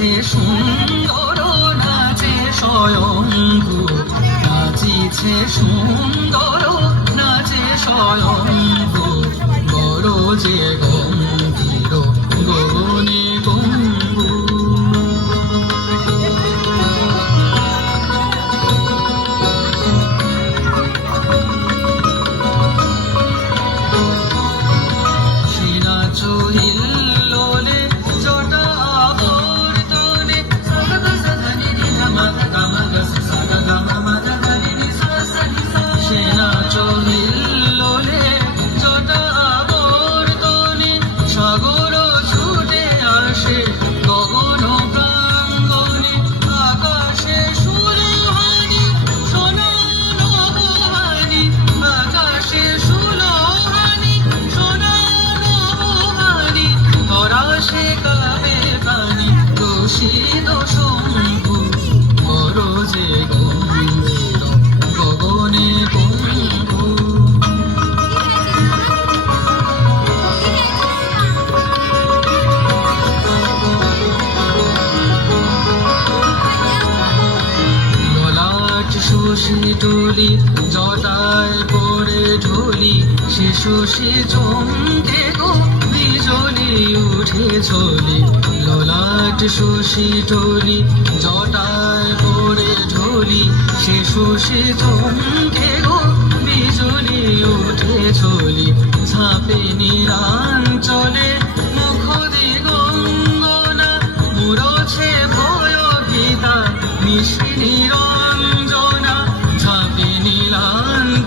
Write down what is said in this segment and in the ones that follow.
নাচিছে সুন্দর নাচে স্বয়ংভূ নাচিছে সুন্দর নাচে স্বয়ংভূ বড় যে গম্ভীর গগনে গম্ভু সাগর ছুটে আসে গগন প্রাঙ্গণে আকাশে সুলহানি সোনালো হানি আকাশে সুলহানি সোনালো হানি ধরা সে কাবে পানি দোষিত শম্ভু বড় যে গম্ভীর গগনে গম্ভু শশী ডলি জটায় পড়ে ঢলি সে শশী চমকে গো বিজলি উঠে ঝলি ললাট শশী ডলি জটায় পড়ে ঢলি সে শশী চমকে গো বিজলি উঠে ঝলি ঝাঁপে নিরাঞ্চলে মুখ দিগঙ্গনা মুরছে ভয় ভীতা নিশি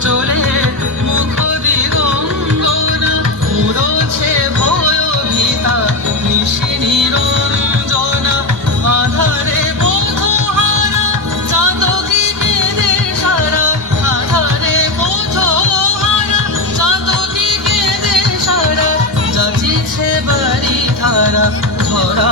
চলে মুখ দিগঙ্গনা মুরছে ভয় ভীতা নিশি নিরঞ্জনা আধারে বোধহারা চাতকী কেঁদে সারা আধারে বোধহারা চাতকী কেঁদে সারা যাচিছে বাড়ি ধারা ধরা